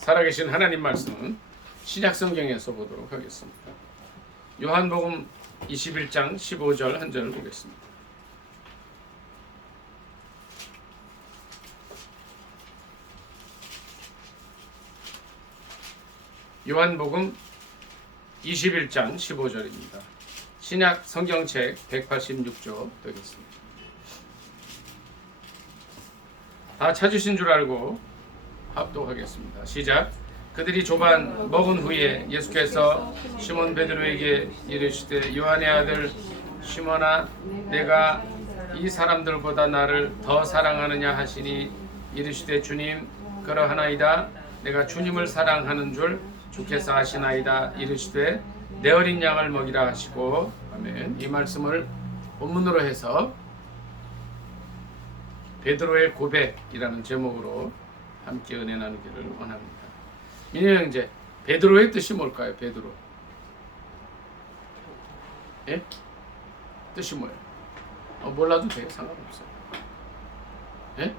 살아계신 하나님 말씀은 신약 성경에서 보도록 하겠습니다. 요한복음 21장 15절 한 절을 보겠습니다. 요한복음 21장 15절입니다. 신약 성경책 186조 되겠습니다. 다 찾으신 줄 알고 합독하겠습니다. 시작. 그들이 조반 먹은 후에 예수께서 시몬 베드로에게 이르시되 요한의 아들 시몬아 내가 이 사람들보다 나를 더 사랑하느냐 하시니 이르시되 주님 그러하나이다. 내가 주님을 사랑하는 줄 주께서 아시나이다. 이르시되 내 어린 양을 먹이라 하시고 아멘. 이 말씀을 본문으로 해서 베드로의 고백이라는 제목으로 함께 은혜 나누기를 원합니다. 민혜 형제, 베드로의 뜻이 뭘까요? 베드로. 예? 뜻이 뭐예요? 몰라도 돼요. 상관없어요. 예?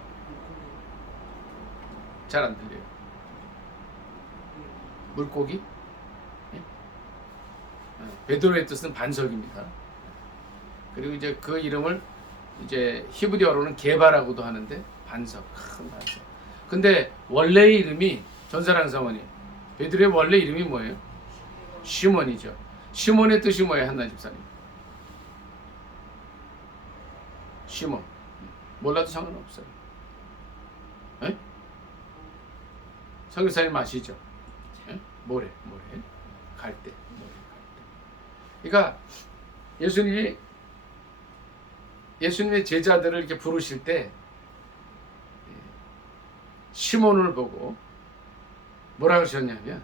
잘 안 들려요. 물고기? 예? 베드로의 뜻은 반석입니다. 그리고 이제 그 이름을 이제 히브리어로는 게바라고도 하는데 반석, 큰 반석. 근데 원래의 이름이 전사랑 사모님, 베드로의 원래 이름이 뭐예요? 시몬이죠. 시몬의 뜻이 뭐예요, 한나 집사님? 시몬. 몰라도 상관없어요. 에? 성교사님 아시죠? 에? 모래, 갈대, 모래, 갈대. 그러니까 예수님의 제자들을 이렇게 부르실 때 시몬을 보고 뭐라 그러셨냐면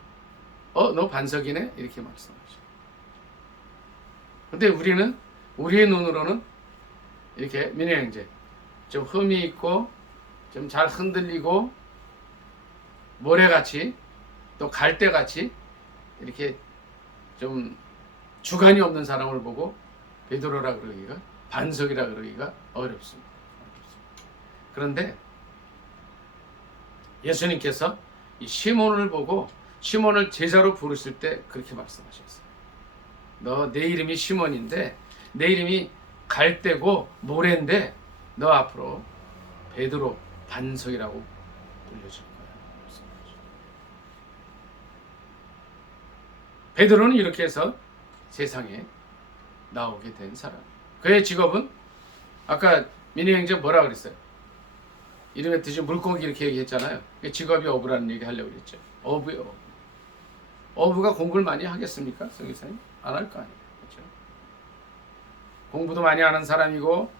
너 반석이네? 이렇게 말씀하시죠. 근데 우리의 눈으로는 이렇게 민혜 형제 좀 흠이 있고 좀 잘 흔들리고 모래같이 또 갈대같이 이렇게 좀 주관이 없는 사람을 보고 베드로라 그러기가 반석이라 그러기가 어렵습니다. 그런데 예수님께서 이 시몬을 보고 시몬을 제자로 부르실 때 그렇게 말씀하셨어요. 너 내 이름이 시몬인데 내 이름이 갈대고 모래인데 너 앞으로 베드로 반석이라고 불려줄 거야. 베드로는 이렇게 해서 세상에 나오게 된 사람. 그의 직업은 아까 민희 형제 뭐라 그랬어요? 이름의 뜻이 물고기 이렇게 얘기했잖아요. 직업이 어부라는 얘기 하려고 그랬죠. 어부요. 어부가 공부를 많이 하겠습니까? 성교사님? 안 할 거 아니에요. 그렇죠? 공부도 많이 하는 사람이고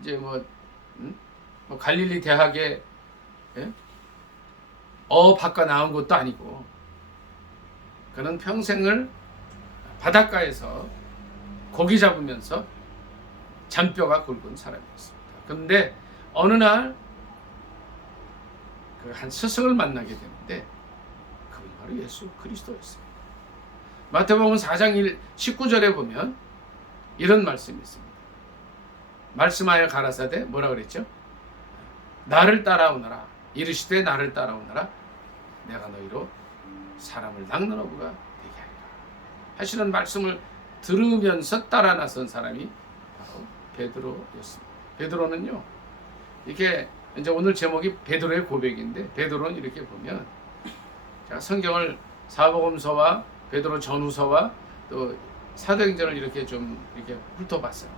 이제 갈릴리 대학에 어학과 나온 것도 아니고 그는 평생을 바닷가에서 고기 잡으면서 잔뼈가 굵은 사람이었습니다. 그런데 어느 날 한 스승을 만나게 되는데 그분이 바로 예수 그리스도였습니다. 마태복음 4장 19절에 보면 이런 말씀이 있습니다. 말씀하여 가라사대 뭐라 그랬죠? 나를 따라오너라. 이르시되 나를 따라오너라. 내가 너희로 사람을 낚는 어부가 되게 하리라. 하시는 말씀을 들으면서 따라 나선 사람이 바로 베드로였습니다. 베드로는요, 이렇게 이제 오늘 제목이 베드로의 고백인데 베드로는 이렇게 보면 제가 성경을 사복음서와 베드로 전후서와 또 사도행전을 이렇게 좀 이렇게 훑어봤어요.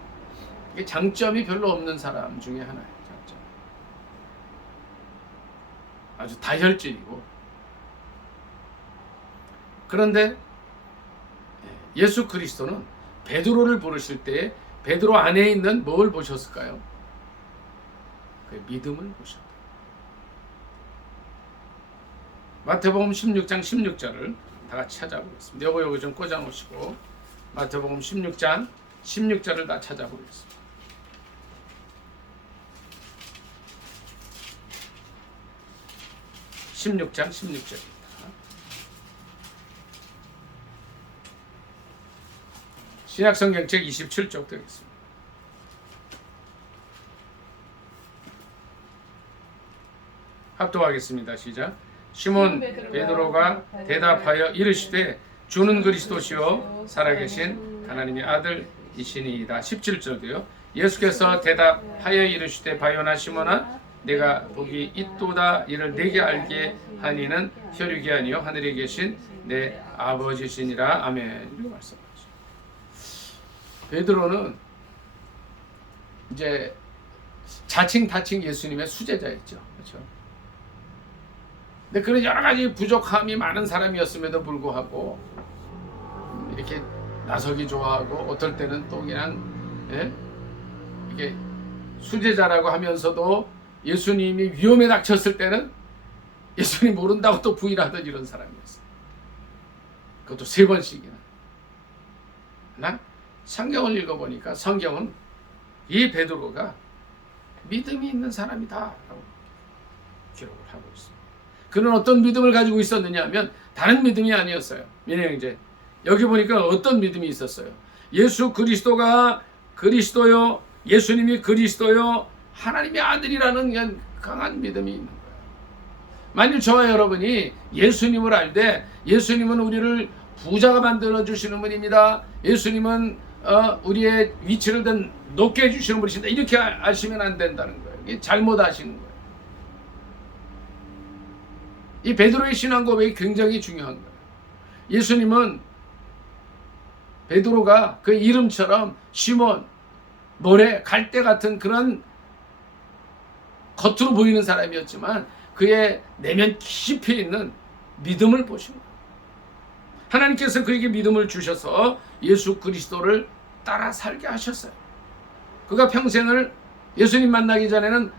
이게 장점이 별로 없는 사람 중에 하나예요. 장점. 아주 다혈질이고. 그런데 예수 그리스도는 베드로를 부르실 때 베드로 안에 있는 뭘 보셨을까요? 그 믿음을 보셨다. 마태복음 16장 16절을 다 같이 찾아보겠습니다. 요거 좀 꽂아 놓으시고 마태복음 16장 16절을 다 찾아보겠습니다. (16장 16절입니다) 신약성경책 27쪽 되겠습니다. 합독하겠습니다. 시작. 시몬 베드로가 대답하여 이르시되 주는 그리스도시요 살아계신 하나님의 아들이시니이다. 17절도요. 예수께서 대답하여 이르시되 바요나 시몬아 내가 복이 있도다. 이를 내게 알게 하니는 혈육이 아니요 하늘에 계신 내 아버지시니라. 아멘. 이렇게 말씀하시죠. 베드로는 이제 자칭 타칭 예수님의 수제자였죠. 그렇죠? 근데 그런 여러 가지 부족함이 많은 사람이었음에도 불구하고 이렇게 나서기 좋아하고 어떨 때는 또 그냥 이게 수제자라고 하면서도 예수님이 위험에 닥쳤을 때는 예수님 모른다고 또 부인하던 이런 사람이었어요. 그것도 3번씩이나. 나 성경을 읽어보니까 성경은 이 베드로가 믿음이 있는 사람이다 라고 기록을 하고 있습니다. 그는 어떤 믿음을 가지고 있었느냐 하면 다른 믿음이 아니었어요. 민혜형제, 여기 보니까 어떤 믿음이 있었어요. 예수 그리스도가 그리스도요, 예수님이 그리스도요, 하나님의 아들이라는 강한 믿음이 있는 거예요. 만일 저와 여러분이 예수님을 알되 예수님은 우리를 부자가 만들어 주시는 분입니다. 예수님은 우리의 위치를 더 높게 해주시는 분이신다. 이렇게 아시면 안 된다는 거예요. 이게 잘못 아시는 거예요. 이 베드로의 신앙 고백이 굉장히 중요한 거예요. 예수님은 베드로가 그 이름처럼 시몬, 모래, 갈대 같은 그런 겉으로 보이는 사람이었지만 그의 내면 깊이 있는 믿음을 보신 거예요. 하나님께서 그에게 믿음을 주셔서 예수 그리스도를 따라 살게 하셨어요. 그가 평생을 예수님 만나기 전에는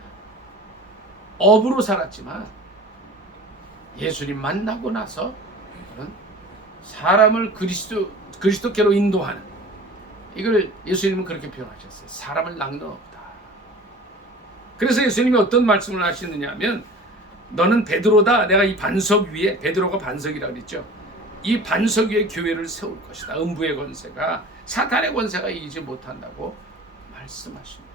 업으로 살았지만 예수님 만나고 나서 사람을 그리스도께로 인도하는, 이걸 예수님은 그렇게 표현하셨어요. 사람을 낚는 업이다. 그래서 예수님이 어떤 말씀을 하시느냐 하면 너는 베드로다. 내가 이 반석 위에, 베드로가 반석이라고 그랬죠. 이 반석 위에 교회를 세울 것이다. 음부의 권세가, 사탄의 권세가 이기지 못한다고 말씀하십니다.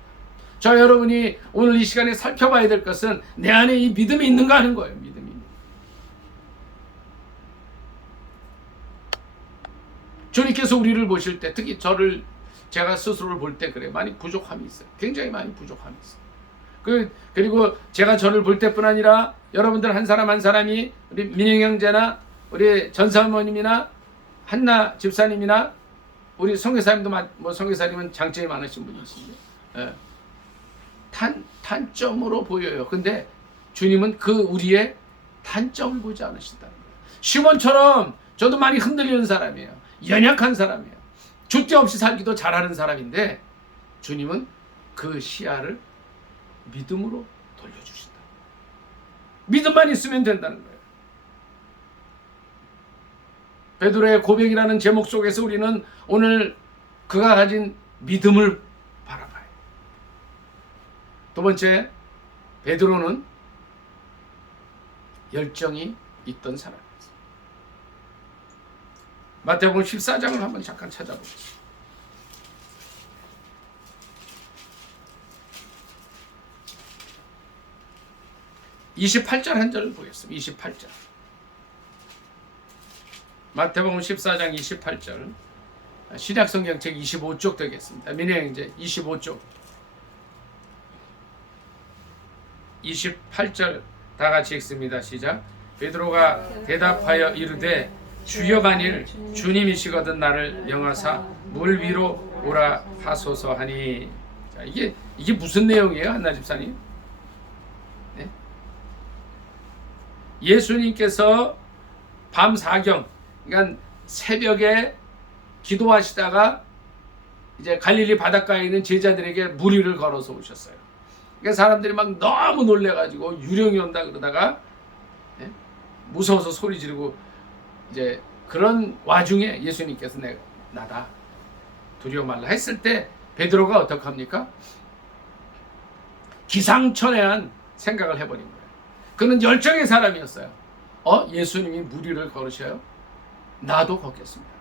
저 여러분이 오늘 이 시간에 살펴봐야 될 것은 내 안에 이 믿음이 있는가 하는 거예요. 믿음이. 주님께서 우리를 보실 때, 특히 저를, 제가 스스로를 볼 때 그래요. 많이 부족함이 있어요. 굉장히 많이 부족함이 있어요. 그리고 제가 저를 볼 때뿐 아니라 여러분들 한 사람 한 사람이, 우리 민영 형제나 우리 전사모님이나 한나 집사님이나 우리 성교사님도, 뭐 성교사님은 장점이 많으신 분이신데, 단점으로 보여요. 근데 주님은 그 우리의 단점을 보지 않으신다는 거예요. 시몬처럼 저도 많이 흔들리는 사람이에요. 연약한 사람이에요. 줏대 없이 살기도 잘하는 사람인데 주님은 그 시야를 믿음으로 돌려주신다. 믿음만 있으면 된다는 거예요. 베드로의 고백이라는 제목 속에서 우리는 오늘 그가 가진 믿음을 바라봐요. 두 번째, 베드로는 열정이 있던 사람이었어요. 마태복음 14장을 한번 잠깐 찾아보겠습니다. (28절) 한 절을 보겠습니다. 28절. 마태복음 14장 28절. 신약성경책 25쪽 되겠습니다. 민혜형제 25쪽. 28절 다 같이 읽습니다. 시작. 베드로가 대답하여 이르되 주여 만일 주님이시거든 나를 명하사 물 위로 오라 하소서 하니. 자, 이게 무슨 내용이에요, 한나 집사님? 네? 예수님께서 밤 4경, 그러니까 새벽에 기도하시다가 이제 갈릴리 바닷가에 있는 제자들에게 물 위를 걸어서 오셨어요. 그러니까 사람들이 막 너무 놀래가지고 유령이 온다 그러다가 무서워서 소리 지르고, 이제 그런 와중에 예수님께서 나다 두려워 말라 했을 때 베드로가 어떻게 합니까? 기상천외한 생각을 해버린 거예요. 그는 열정의 사람이었어요. 예수님이 물 위를 걸으셔요? 나도 걷겠습니다.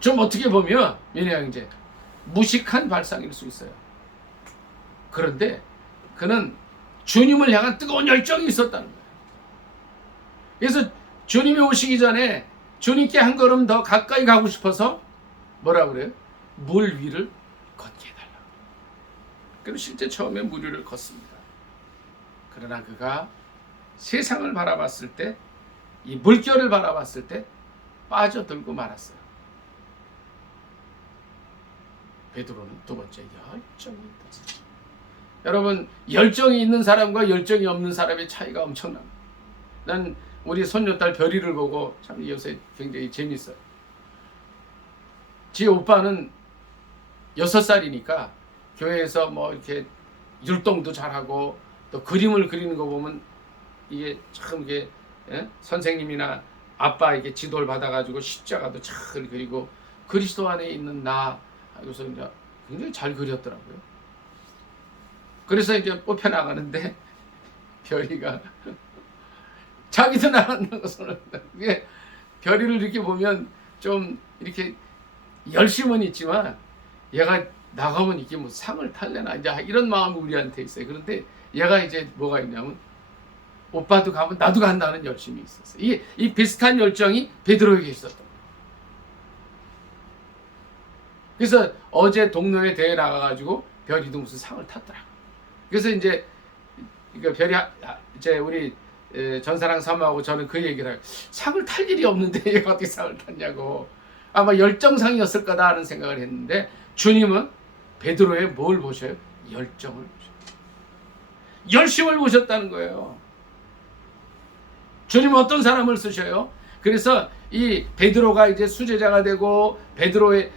좀 어떻게 보면 민혜 형제 무식한 발상일 수 있어요. 그런데 그는 주님을 향한 뜨거운 열정이 있었다는 거예요. 그래서 주님이 오시기 전에 주님께 한 걸음 더 가까이 가고 싶어서 뭐라고 그래요? 물 위를 걷게 해달라고. 그리고 실제 처음에 물 위를 걷습니다. 그러나 그가 세상을 바라봤을 때, 이 물결을 바라봤을 때 빠져들고 말았어요. 베드로는 두 번째 열정이 있다. 여러분, 열정이 있는 사람과 열정이 없는 사람의 차이가 엄청납니다. 난 우리 손녀딸 별이를 보고 참 요새 굉장히 재밌어요. 지 오빠는 6살이니까 교회에서 뭐 이렇게 율동도 잘하고 또 그림을 그리는 거 보면 이게 참 이게 선생님이나 아빠에게 지도를 받아가지고 십자가도 잘 그리고 그리스도 안에 있는 나 하고서 이제 굉장히 잘 그렸더라고요. 그래서 이제 뽑혀 나가는데 별이가 자기도 나간다고 손을 이게 별이를 이렇게 보면 좀 이렇게 열심은 있지만 얘가 나가면 이게 뭐 상을 탈래나 이제 이런 마음이 우리한테 있어요. 그런데 얘가 이제 뭐가 있냐면 오빠도 가면 나도 간다는 열심이 있었어요. 이 비슷한 열정이 베드로에게 있었던 거예요. 그래서 어제 동료회 대회 나가가지고 별이도 무슨 상을 탔더라. 그래서 이제 별이 이제 우리 전사랑 사모하고 저는 그 얘기를 해요. 상을 탈 일이 없는데 얘가 어떻게 상을 탔냐고. 아마 열정상이었을 거다 하는 생각을 했는데 주님은 베드로의 뭘 보셔요? 열정을 보셔요. 열심을 보셨다는 거예요. 주님은 어떤 사람을 쓰셔요? 그래서 이 베드로가 이제 수제자가 되고 베드로의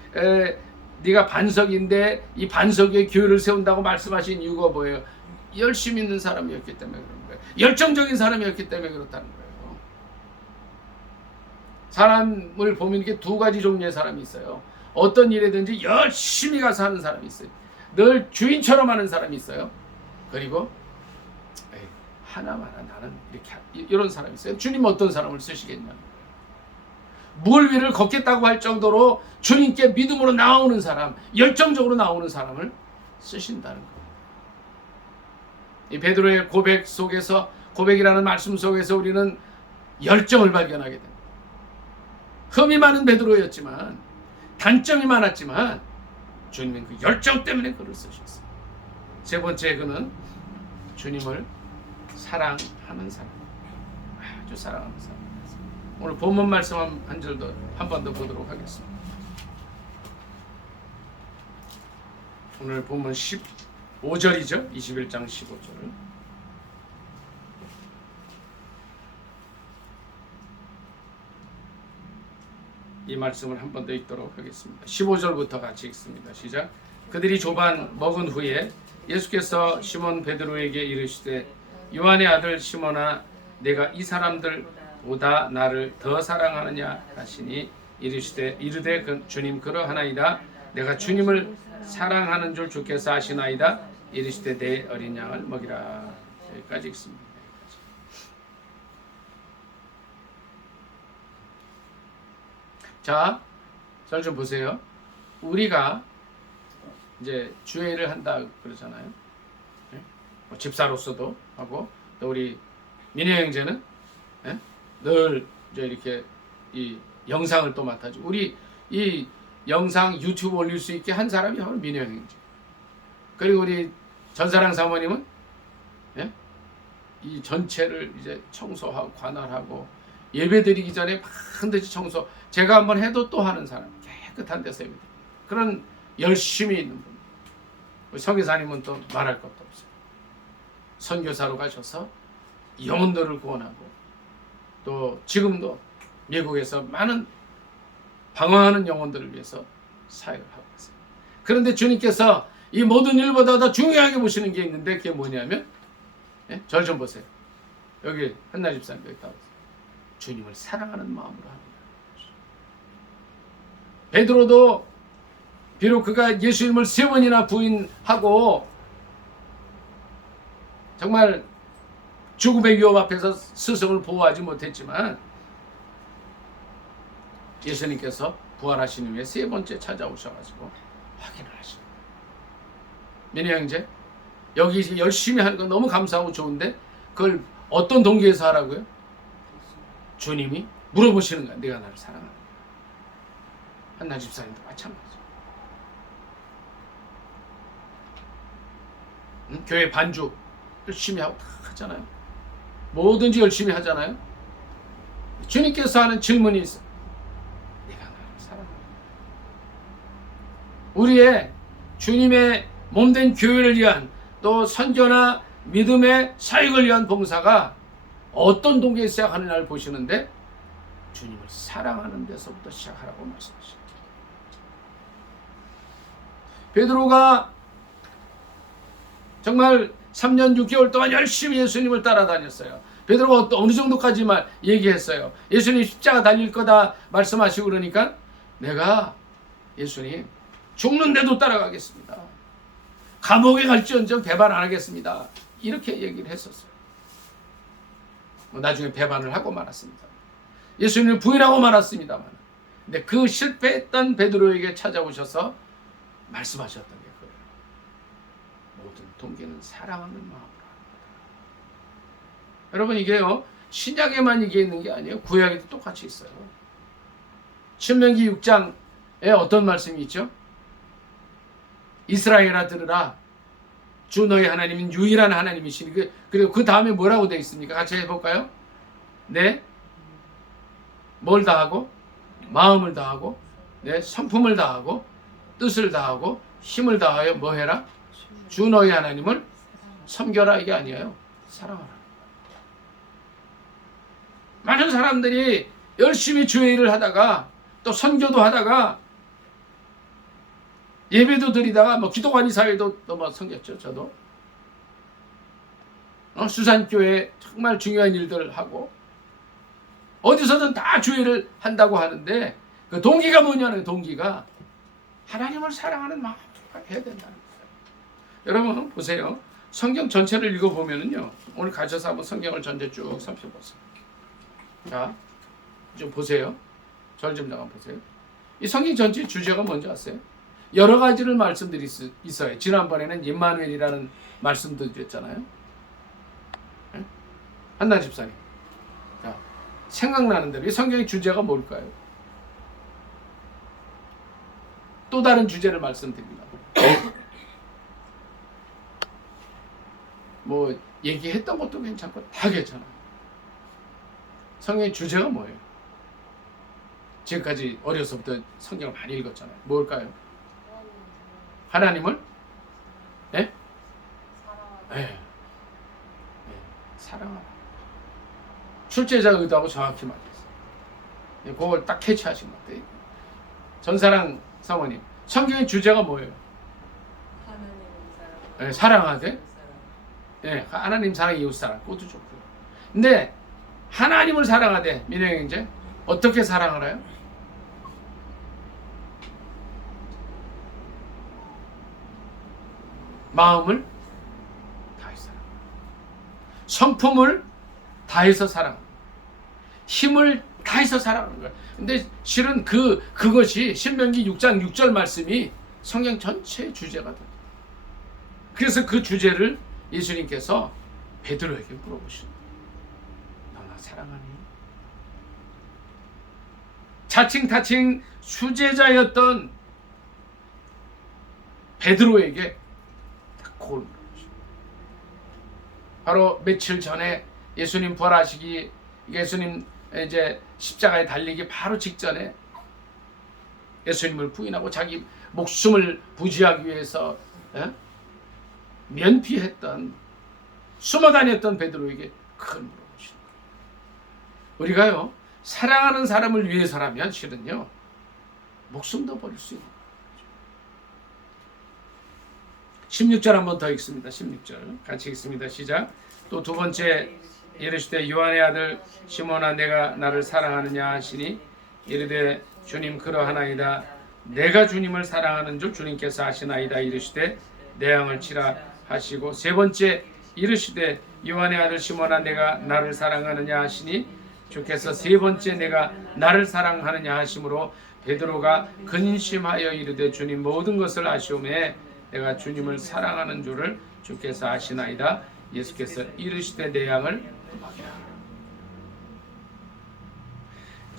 네가 반석인데 이 반석 위에 교회를 세운다고 말씀하신 이유가 뭐예요? 열심 있는 사람이었기 때문에 그런 거예요. 열정적인 사람이었기 때문에 그렇다는 거예요. 사람을 보면 이게 두 가지 종류의 사람이 있어요. 어떤 일에든지 열심히 가서 하는 사람이 있어요. 늘 주인처럼 하는 사람이 있어요. 그리고 하나마나 나는 이렇게 이런 사람이 있어요. 주님 어떤 사람을 쓰시겠냐? 물 위를 걷겠다고 할 정도로 주님께 믿음으로 나오는 사람, 열정적으로 나오는 사람을 쓰신다는 거예요. 이 베드로의 고백 속에서, 고백이라는 말씀 속에서 우리는 열정을 발견하게 됩니다. 흠이 많은 베드로였지만, 단점이 많았지만 주님은 그 열정 때문에 그를 쓰셨어요. 세 번째, 그는 주님을 사랑하는 사람, 아주 사랑하는 사람. 오늘 본문 말씀 한 절 더, 한 번 더 보도록 하겠습니다. 오늘 본문 15절이죠. 21장 15절. 이 말씀을 한 번 더 읽도록 하겠습니다. 15절부터 같이 읽습니다. 시작. 그들이 조반 먹은 후에 예수께서 시몬 베드로에게 이르시되 요한의 아들 시몬아 내가 이 사람들보다 나를 더 사랑하느냐 하시니 이르되 주님 그러하나이다. 내가 주님을 사랑하는 줄 주께서 아시나이다. 이르시되 내 어린 양을 먹이라. 여기까지 읽습니다. 자, 잘 좀 보세요. 우리가 이제 주회를 한다 그러잖아요. 뭐 집사로서도 하고 또 우리 민혜 형제는 늘 이제 이렇게 이 영상을 또 맡아주고 우리 이 영상 유튜브 올릴 수 있게 한 사람이 바로 민혜 형제. 그리고 우리 전사랑 사모님은 이 전체를 이제 청소하고 관할하고 예배드리기 전에 반드시 청소. 제가 한번 해도 또 하는 사람. 깨끗한 데서 예배. 그런 열심히 있는 분. 우리 성교사님은 또 말할 것도 없어요. 선교사로 가셔서 영혼들을 구원하고 또 지금도 미국에서 많은 방황하는 영혼들을 위해서 사역을 하고 있어요. 그런데 주님께서 이 모든 일보다 더 중요하게 보시는 게 있는데 그게 뭐냐면 절 좀 보세요. 여기 한나 집사님 여기 나오세요. 주님을 사랑하는 마음으로 하는 거예요. 베드로도 비록 그가 예수님을 3번이나 부인하고 정말 죽음의 위협 앞에서 스승을 보호하지 못했지만 예수님께서 부활하신 후에 3번째 찾아오셔가지고 확인을 하십니다. 민희 형제, 여기 열심히 하는 거 너무 감사하고 좋은데 그걸 어떤 동기에서 하라고요? 주님이 물어보시는 거야. 내가 나를 사랑하는 거야. 한나 집사님도 마찬가지죠. 응? 교회 반주 열심히 하고 다 하잖아요. 뭐든지 열심히 하잖아요. 주님께서 하는 질문이 있어. 내가 나를 사랑하는 거야. 우리의 주님의 몸된 교회를 위한 또 선교나 믿음의 사역을 위한 봉사가 어떤 동기에 시작하느냐를 보시는데 주님을 사랑하는 데서부터 시작하라고 말씀하십니다. 베드로가 정말 3년 6개월 동안 열심히 예수님을 따라다녔어요. 베드로가 어느 정도까지만 얘기했어요. 예수님 십자가 달릴 거다 말씀하시고 그러니까 내가 예수님 죽는데도 따라가겠습니다. 감옥에 갈지언정 배반 안 하겠습니다. 이렇게 얘기를 했었어요. 나중에 배반을 하고 말았습니다. 예수님을 부인하고 말았습니다만, 근데 그 실패했던 베드로에게 찾아오셔서 말씀하셨던 게 그래요. 모든 동기는 사랑하는 마음으로 합니다. 여러분 이게요 신약에만 이게 있는 게 아니에요. 구약에도 똑같이 있어요. 신명기 6장에 어떤 말씀이 있죠? 이스라엘아 들으라 주 너희 하나님은 유일한 하나님이시니 그리고 그 다음에 뭐라고 되어 있습니까? 같이 해볼까요? 네, 뭘 다하고 마음을 다하고 네, 성품을 다하고 뜻을 다하고 힘을 다하여 뭐 해라? 주 너희 하나님을 섬겨라 이게 아니에요. 사랑하라. 많은 사람들이 열심히 주의 일을 하다가 또 선교도 하다가 예배도 드리다가 뭐 기도관 이사회도 또 뭐 섬겼죠. 저도 수산교회 정말 중요한 일들을 하고 어디서든 다 주의를 한다고 하는데 그 동기가 뭐냐는 동기가 하나님을 사랑하는 마음으로 해야 된다는 거예요. 여러분 보세요. 성경 전체를 읽어보면은요. 오늘 가셔서 한번 성경을 전체 쭉 살펴보세요. 자, 좀 보세요. 절 좀 잠깐 보세요. 이 성경 전체 주제가 뭔지 아세요? 여러 가지를 말씀들이 있어요. 지난번에는 임마누엘이라는 말씀도 드렸잖아요. 네? 한나 집사님. 자, 생각나는 대로 이 성경의 주제가 뭘까요? 또 다른 주제를 말씀드립니다. 뭐 얘기했던 것도 괜찮고 다 괜찮아요. 성경의 주제가 뭐예요? 지금까지 어려서부터 성경을 많이 읽었잖아요. 뭘까요? 하나님을 네? 네. 네. 사랑하라. 출제자 의도하고 정확히 말했어요. 그걸 딱 캐치하신 것 같아요. 전사랑 사모님, 성경의 주제가 뭐예요? 네, 사랑하되 네, 하나님 사랑, 이웃 사랑 그것도 좋고요. 근데 하나님을 사랑하되 민영이 이제 어떻게 사랑을 해요? 마음을 다해서 사랑, 성품을 다해서 사랑, 힘을 다해서 사랑하는 거예요. 근데 실은 그것이 신명기 6장 6절 말씀이 성경 전체의 주제가 됩니다. 그래서 그 주제를 예수님께서 베드로에게 물어보십니다. 너나 사랑하니? 자칭 타칭 수제자였던 베드로에게 그걸 물어보십니다. 바로 며칠 전에 예수님 부활하시기, 예수님 이제 십자가에 달리기 바로 직전에 예수님을 부인하고 자기 목숨을 부지하기 위해서 면피했던, 숨어 다녔던 베드로에게 그걸 물어보시는 거예요. 우리가요 사랑하는 사람을 위해서라면 실은요 목숨도 버릴 수 있는 거예요. 16절 한 번 더 읽습니다. 16절 같이 읽습니다. 시작. 또 두 번째 이르시되 요한의 아들 시몬아 내가 나를 사랑하느냐 하시니 이르되 주님 그러하나이다. 내가 주님을 사랑하는 줄 주님께서 아시나이다. 이르시되 내 양을 치라 하시고 세 번째 이르시되 요한의 아들 시몬아 내가 나를 사랑하느냐 하시니 주께서 세 번째 내가 나를 사랑하느냐 하심으로 베드로가 근심하여 이르되 주님 모든 것을 아시오매 내가 주님을 사랑하는 줄을 주께서 아시나이다. 예수께서 이르시되 내 양을 먹이라.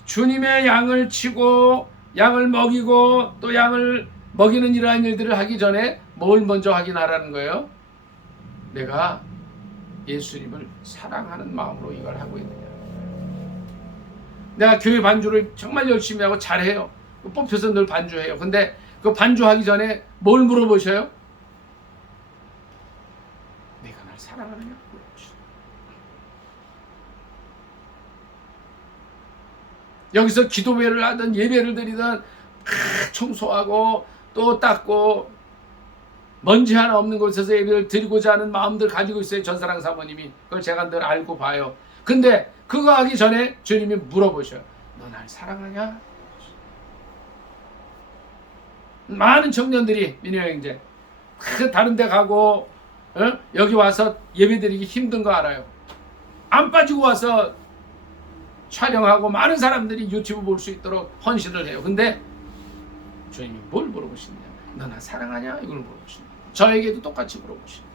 주님의 양을 치고 양을 먹이고 또 양을 먹이는 이러한 일들을 하기 전에 뭘 먼저 확인하라는 거예요? 내가 예수님을 사랑하는 마음으로 이걸 하고 있느냐. 내가 교회 반주를 정말 열심히 하고 잘해요. 뽑혀서 늘 반주해요. 근데 그 반주하기 전에 뭘 물어보셔요? 내가 날 사랑하느냐 물어보시죠. 여기서 기도회를 하든 예배를 드리든 청소하고 또 닦고 먼지 하나 없는 곳에서 예배를 드리고자 하는 마음들 가지고 있어요. 전사랑 사모님이. 그걸 제가 늘 알고 봐요. 근데 그거 하기 전에 주님이 물어보셔요. 너 날 사랑하냐? 많은 청년들이 민요형제 다른 데 가고 여기 와서 예배드리기 힘든 거 알아요. 안 빠지고 와서 촬영하고 많은 사람들이 유튜브 볼 수 있도록 헌신을 해요. 근데 주님이 뭘 물어보시느냐? 너 나 사랑하냐? 이걸 물어보십니다. 저에게도 똑같이 물어보십니다.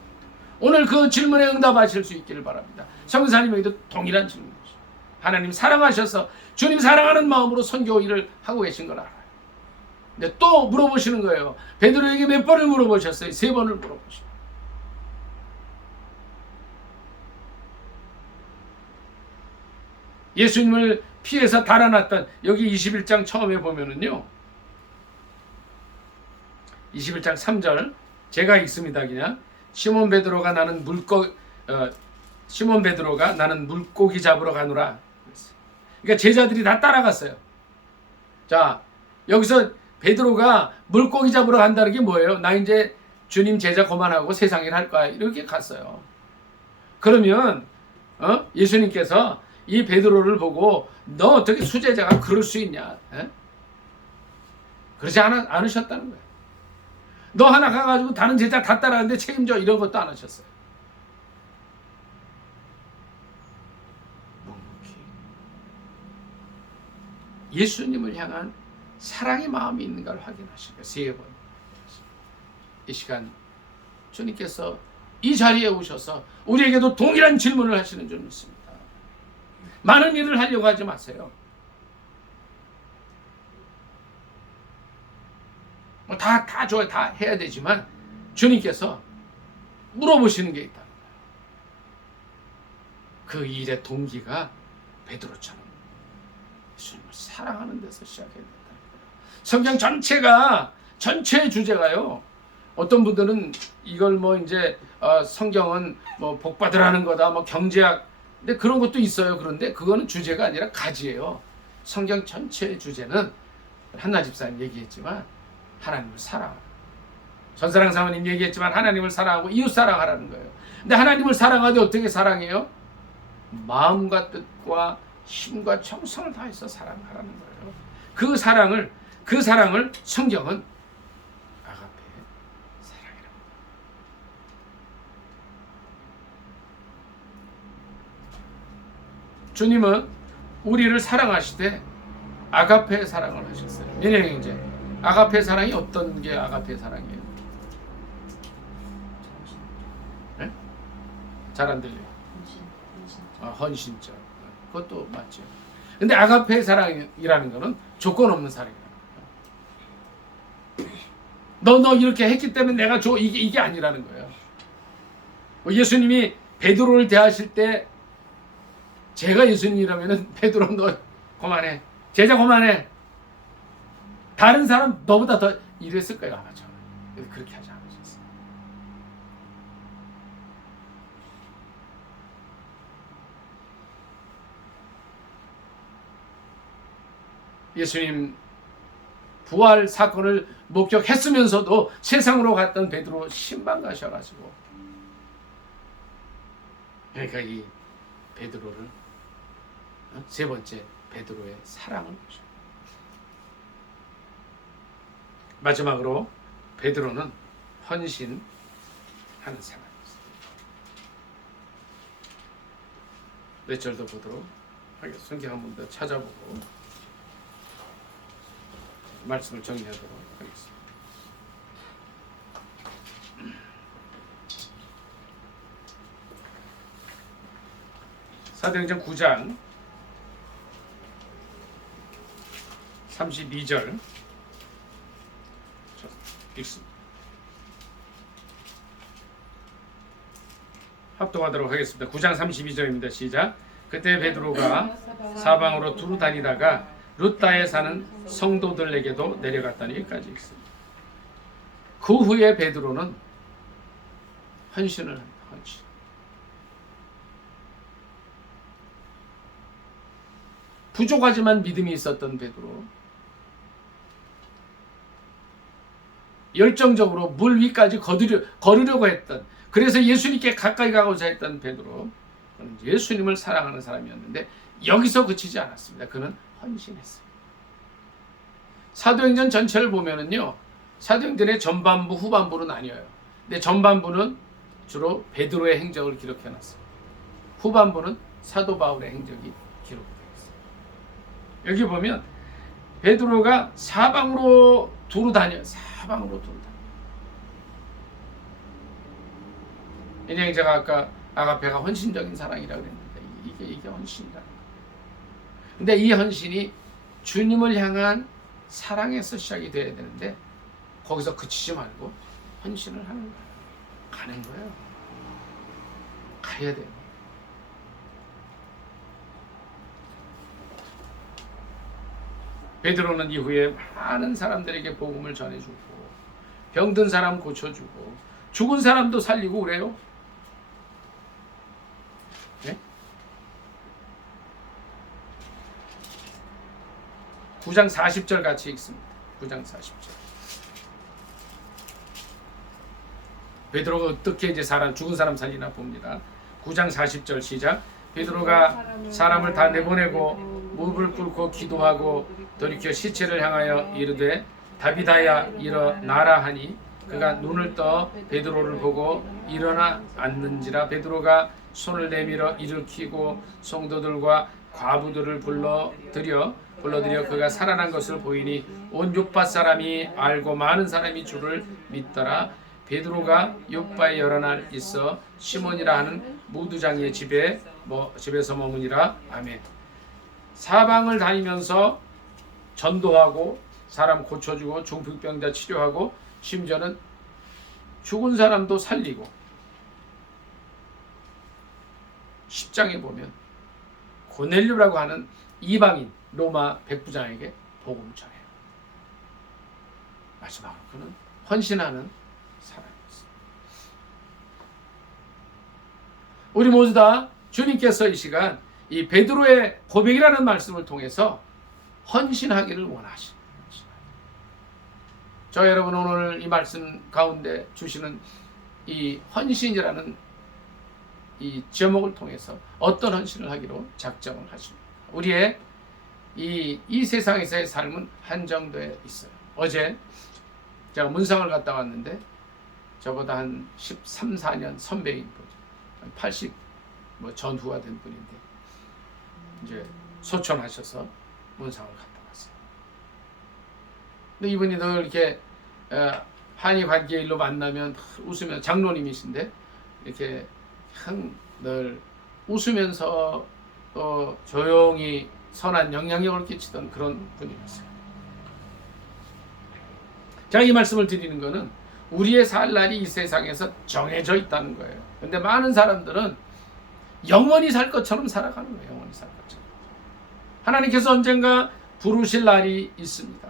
오늘 그 질문에 응답하실 수 있기를 바랍니다. 성교사님에게도 동일한 질문이죠. 하나님 사랑하셔서 주님 사랑하는 마음으로 선교 일을 하고 계신 걸 알아요. 근데 또 물어보시는 거예요. 베드로에게 몇 번을 물어보셨어요? 3번을 물어보십니다. 예수님을 피해서 달아났던 여기 21장 처음에 보면은요. 21장 3절 제가 읽습니다. 그냥 시몬 베드로가 나는 물고기 잡으러 가노라. 그러니까 제자들이 다 따라갔어요. 자, 여기서 베드로가 물고기 잡으러 간다는 게 뭐예요? 나 이제 주님 제자 그만하고 세상 일 할 거야. 이렇게 갔어요. 그러면 예수님께서 이 베드로를 보고 너 어떻게 수제자가 그럴 수 있냐? 그러지 않으셨다는 거예요. 너 하나 가가지고 다른 제자 다 따라하는데 책임져 이런 것도 안 하셨어요. 묵묵히 예수님을 향한 사랑의 마음이 있는 걸 확인하시고 3번 이 시간 주님께서 이 자리에 오셔서 우리에게도 동일한 질문을 하시는 줄 믿습니다. 많은 일을 하려고 하지 마세요. 다 좋아요. 다 해야 되지만 주님께서 물어보시는 게 있다. 그 일의 동기가 베드로처럼 예수님을 사랑하는 데서 시작해야 된다. 성경 전체의 주제가요. 어떤 분들은 이걸 이제 성경은 복 받으라는 거다, 경제학. 근데 그런 것도 있어요. 그런데 그거는 주제가 아니라 가지예요. 성경 전체의 주제는 한나 집사님 얘기했지만 하나님을 사랑하라. 전사랑 사모님 얘기했지만 하나님을 사랑하고 이웃 사랑하라는 거예요. 근데 하나님을 사랑하되 어떻게 사랑해요? 마음과 뜻과 힘과 정성을 다해서 사랑하라는 거예요. 그 사랑을 성경은 아가페 사랑이라고. 주님은 우리를 사랑하시되 아가페 사랑을 하셨어요. 민혜형제, 아가페 사랑이 어떤 게 아가페 사랑이에요? 네? 잘 안 들려요. 헌신적. 그것도 맞죠. 근데 아가페 사랑이라는 거는 조건 없는 사랑이라는 거예요. 너 이렇게 했기 때문에 내가 줘. 이게 아니라는 거예요. 예수님이 베드로를 대하실 때 제가 예수님이라면은 베드로 너 그만해. 제자 그만해. 다른 사람 너보다 더 이랬을 거예요. 아마 저는. 그렇게 하지 않으셨어요. 예수님 부활 사건을 목격했으면서도 세상으로 갔던 베드로 신방 가셔가지고 그러니까 이 베드로를 3번째 베드로의 사랑을 보죠. 마지막으로 베드로는 헌신하는 사람이었습니다. 몇 절도 보도록 하겠습니다. 성경 한 번 더 찾아보고 말씀을 정리하도록 하겠습니다. 사도행전 9장 32절 읽습니다. 합독하도록 하겠습니다. 9장 32절입니다. 시작. 그때 베드로가 사방으로 두루 다니다가 룻다에 사는 성도들에게도 내려갔다니 여기까지 읽습니다. 그 후에 베드로는 헌신을 합니다. 헌신. 부족하지만 믿음이 있었던 베드로, 열정적으로 물 위까지 걸으려고 했던, 그래서 예수님께 가까이 가고자 했던 베드로, 그는 예수님을 사랑하는 사람이었는데 여기서 그치지 않았습니다. 그는 헌신했어요. 사도행전 전체를 보면은요, 사도행전의 전반부, 후반부로 나뉘어요. 근데 전반부는 주로 베드로의 행적을 기록해놨어요. 후반부는 사도 바울의 행적이 기록되어 있어요. 여기 보면 베드로가 사방으로 두루 다녀요. 사방으로 두루 다녀요. 그냥 제가 아까 아가페가 헌신적인 사랑이라고 그랬는데 이게 헌신이다. 근데 이 헌신이 주님을 향한 사랑에서 시작이 돼야 되는데 거기서 그치지 말고 헌신을 하는 거예요. 가는 거예요. 가야 돼요. 베드로는 이후에 많은 사람들에게 복음을 전해주고 병든 사람 고쳐주고 죽은 사람도 살리고 그래요. 네? 9장 40절 같이 읽습니다. 9장 40절. 베드로가 어떻게 이제 죽은 사람 살리나 봅니다. 9장 40절 시작. 베드로가 사람을 다 내보내고 무릎을 꿇고 기도하고 돌이켜 시체를 향하여 이르되 다비다야 일어나라 하니 그가 눈을 떠 베드로를 보고 일어나 앉는지라. 베드로가 손을 내밀어 일으키고 성도들과 과부들을 불러들여 그가 살아난 것을 보이니 온 요파 사람이 알고 많은 사람이 주를 믿더라. 베드로가 요파에 여러 날 있어 시몬이라 하는 무두장의 집에서 머무니라. 아멘. 사방을 다니면서 전도하고 사람 고쳐주고 중풍병자 치료하고 심지어는 죽은 사람도 살리고 10장에 보면 고넬료라고 하는 이방인 로마 백부장에게 복음을 전해요. 마지막으로 그는 헌신하는 사람이었습니다. 우리 모두 다 주님께서 이 시간 이 베드로의 고백이라는 말씀을 통해서 헌신하기를 원하십니다. 저 여러분 오늘 이 말씀 가운데 주시는 이 헌신이라는 이 제목을 통해서 어떤 헌신을 하기로 작정을 하십니까? 우리의 이 세상에서의 삶은 한정되어 있어요. 어제 제가 문상을 갔다 왔는데 저보다 한 13, 14년 선배인 거죠. 80 전후가 된 분인데 이제 소천하셔서 문상을 갔다 왔어요. 근데 이분이 늘 이렇게 한의 관계 일로 만나면 웃으면 장로님이신데 이렇게 늘 웃으면서 또 조용히 선한 영향력을 끼치던 그런 분이었어요. 제가 이 말씀을 드리는 것은 우리의 살 날이 이 세상에서 정해져 있다는 거예요. 근데 많은 사람들은 영원히 살 것처럼 살아가는 거예요. 영원히 살 것처럼. 하나님께서 언젠가 부르실 날이 있습니다.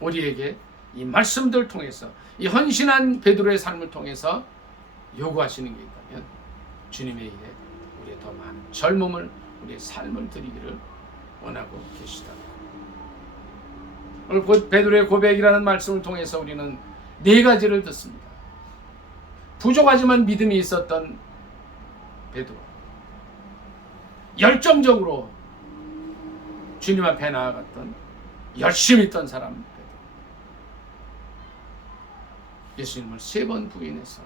우리에게 이 말씀들 통해서 이 헌신한 베드로의 삶을 통해서 요구하시는 게 있다면 주님의 일에 우리의 더 많은 젊음을 우리의 삶을 드리기를 원하고 계시다. 오늘 베드로의 고백이라는 말씀을 통해서 우리는 네 가지를 듣습니다. 부족하지만 믿음이 있었던 베드로, 열정적으로 주님 앞에 나아갔던 열심히 있던 사람 베드로, 예수님을 3번 부인해서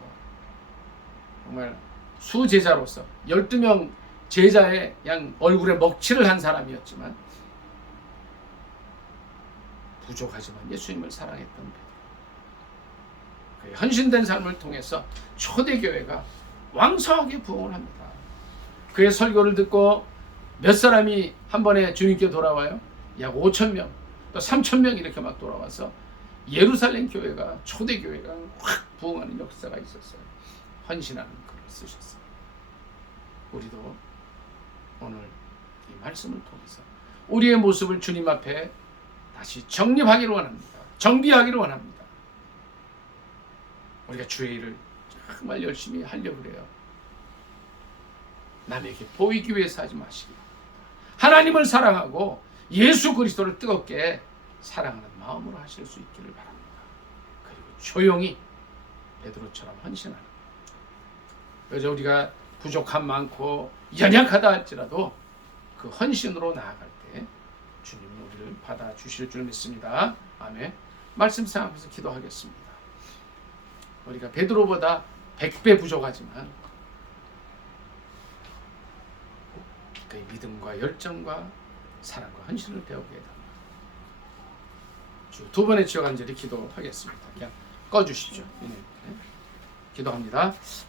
정말 수제자로서 12명 제자의 양 얼굴에 먹칠을 한 사람이었지만 부족하지만 예수님을 사랑했던 베드로, 그의 헌신된 삶을 통해서 초대교회가 왕성하게 부흥을 합니다. 그의 설교를 듣고 몇 사람이 한 번에 주님께 돌아와요? 약 5,000명, 또 3,000명 이렇게 막 돌아와서 예루살렘 교회가, 초대교회가 확 부흥하는 역사가 있었어요. 헌신하는 글을 쓰셨어요. 우리도 오늘 이 말씀을 통해서 우리의 모습을 주님 앞에 다시 정립하기를 원합니다. 정비하기를 원합니다. 우리가 주의 일을 정말 열심히 하려고 그래요. 남에게 보이기 위해서 하지 마시기 바랍니다. 하나님을 사랑하고 예수 그리스도를 뜨겁게 사랑하는 마음으로 하실 수 있기를 바랍니다. 그리고 조용히 베드로처럼 헌신하는, 그래서 우리가 부족함 많고 연약하다 할지라도 그 헌신으로 나아갈 때 주님은 우리를 받아주실 줄 믿습니다. 아멘. 말씀 생각하면서 기도하겠습니다. 우리가 베드로보다 100배 부족하지만 그의 믿음과 열정과 사랑과 헌신을 배우게 됩니다. 두 번의 지역 간절히 기도하겠습니다. 그냥 꺼주십시오. 기도합니다.